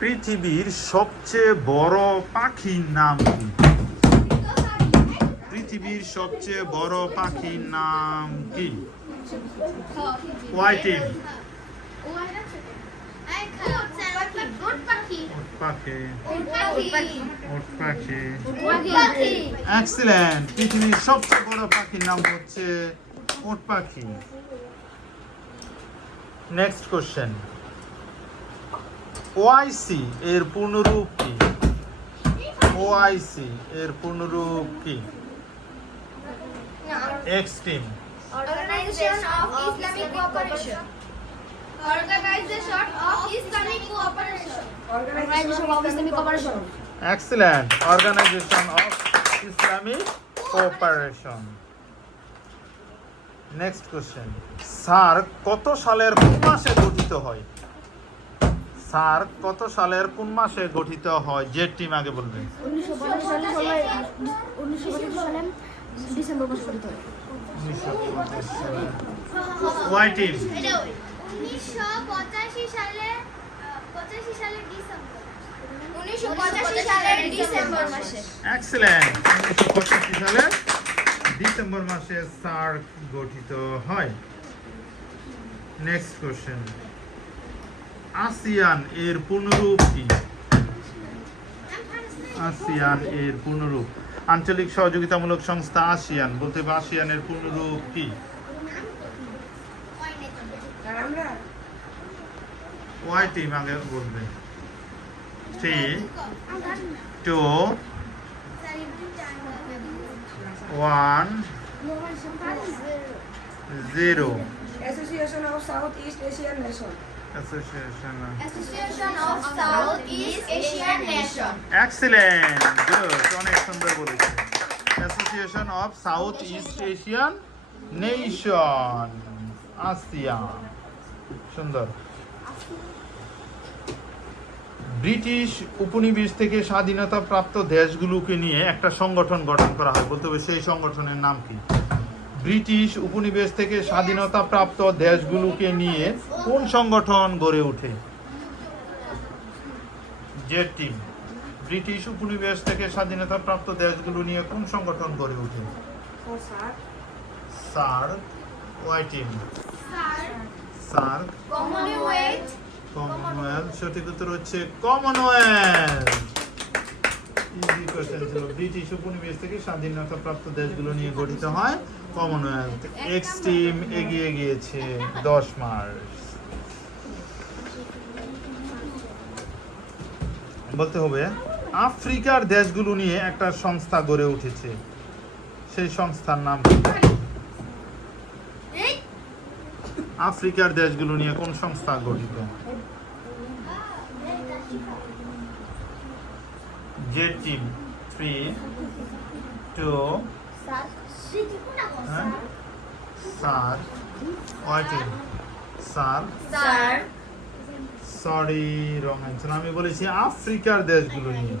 পৃথিবীর সবচেয়ে বড় পাখির নাম কি? পৃথিবীর সবচেয়ে বড় পাখির নাম কি? White team. এক্সিলেন্ট। পৃথিবীর সবচেয়ে বড় পাখির নাম হচ্ছে উট পাখি। নেক্সট কোশ্চেন, ওআইসি এর পূর্ণরূপ কি? ওআইসি এর পূর্ণরূপ কি? Extreme. Organization of Islamic Cooperation. Organization of Islamic Cooperation. Organization of Islamic Cooperation. Excellent. Organization of Islamic Cooperation. Next question. SAARC কত সালের কোন মাসে গঠিত হয়? সার্ক কত সালের কোন মাসে গঠিত হয়? যে টিম আগে বলবে। 1925 সালে ডিসেম্বর মাসে গঠিত হয়। 1925 সালে। Y team. 1985 সালে 1985 ডিসেম্বর মাসে। এক্সেলেন্ট। 1985 সালের ডিসেম্বর মাসে সার্ক গঠিত হয়। নেক্সট কোশ্চেন, আসিয়ান এর পূর্ণরূপ কি? আসিয়ান এর পূর্ণরূপ। আঞ্চলিক সহযোগিতামূলক সংস্থা আসিয়ান, বলতে হবে আসিয়ানের পূর্ণরূপ কি? ওয়াই টিম আগে বলবে। 3 2 1 0। Association of Southeast Asian Nation. Association of Southeast Asian Nation. Excellent, good, অনেক সুন্দর বলেছে। Association of south east Asian nation, ASEAN. সুন্দর। ব্রিটিশ উপনিবেশ থেকে স্বাধীনতা প্রাপ্ত দেশগুলোকে নিয়ে একটা সংগঠন গঠন করা হয়, বলতে হবে সেই সংগঠনের নাম কি? ব্রিটিশ উপনিবেশ থেকে স্বাধীনতা প্রাপ্ত দেশগুলোকে নিয়ে কোন সংগঠন গড়ে ওঠে? যে টিম। ব্রিটিশ উপনিবেশ থেকে স্বাধীনতা প্রাপ্ত দেশগুলো নিয়ে কোন সংগঠন গড়ে ওঠে? SAARC. Y team. SAARC. Commonwealth. Commonwealth. সঠিক উত্তর হচ্ছে কমনওয়েলথ। ইজি কোশ্চেন ছিল। ব্রিটিশ উপনিবেশ থেকে স্বাধীনতা প্রাপ্ত দেশগুলো নিয়ে গঠিত হয় কমনওয়েলথ। এক্স টিম এগিয়ে গিয়েছে 10 মার্ক। বলতে হবে আফ্রিকার দেশগুলো নিয়ে একটা সংস্থা গড়ে উঠেছে, সেই সংস্থার নাম কি? আফ্রিকার দেশগুলো নিয়ে কোন সংস্থা গঠিত? যে team. 3 2 sir. Y team. Sir. Sorry, wrong answer. আমি বলেছি আফ্রিকার দেশগুলো নিয়ে।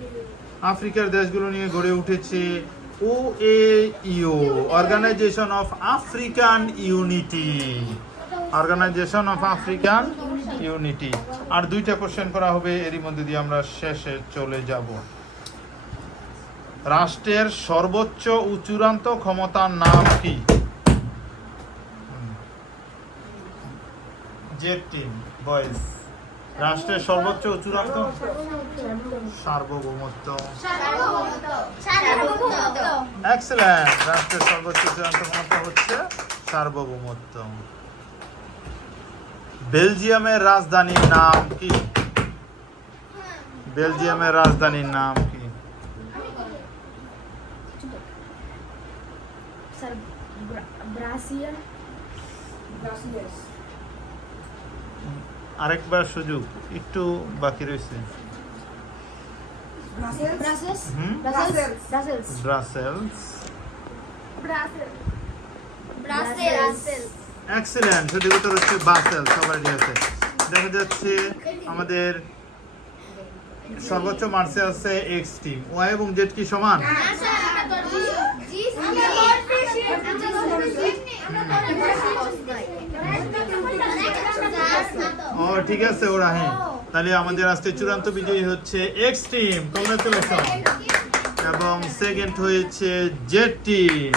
আফ্রিকার দেশগুলো নিয়ে গড়ে উঠেছে OAU, organisation of African unity. Organisation of African unity. আর 2টা কোশ্চেন করা হবে, এরই মধ্যে দিয়ে আমরা শেষে চলে যাব। রাষ্ট্রের সর্বোচ্চ ও চূড়ান্ত ক্ষমতার নাম কি? যে টিম, বয়েজ। রাষ্ট্রের সর্বোচ্চ ও চূড়ান্ত সার্বভৌমত্ব। এক্সেলেন্ট। রাষ্ট্রের সর্বোচ্চ চূড়ান্ত ক্ষমতা হচ্ছে সার্বভৌমত্ব। বেলজিয়ামের রাজধানীর নাম কি? বেলজিয়ামের রাজধানীর নাম কি? স্যার ব্রাসিয়ান। আরেকবার সুযোগ, একটু বাকি রয়েছে। ব্রাসেলস। হুম? ব্রাসেলস। এক্সিলেন্ট। সঠিক উত্তর হচ্ছে বাসেল। সবাই আছে। দেখা যাচ্ছে আমাদের সর্বোচ্চ মার্কসে আছে এক্স টিম। ওয়াই এবং জেড কি সমান? ও ঠিক আছে, ওরা হ্যাঁ তাহলে আমাদের আজকে চূড়ান্ত বিজয়ী হচ্ছে এক্স টিম, কংগ্রাচুলেশন। এবং সেকেন্ড হয়েছে জেড টিম।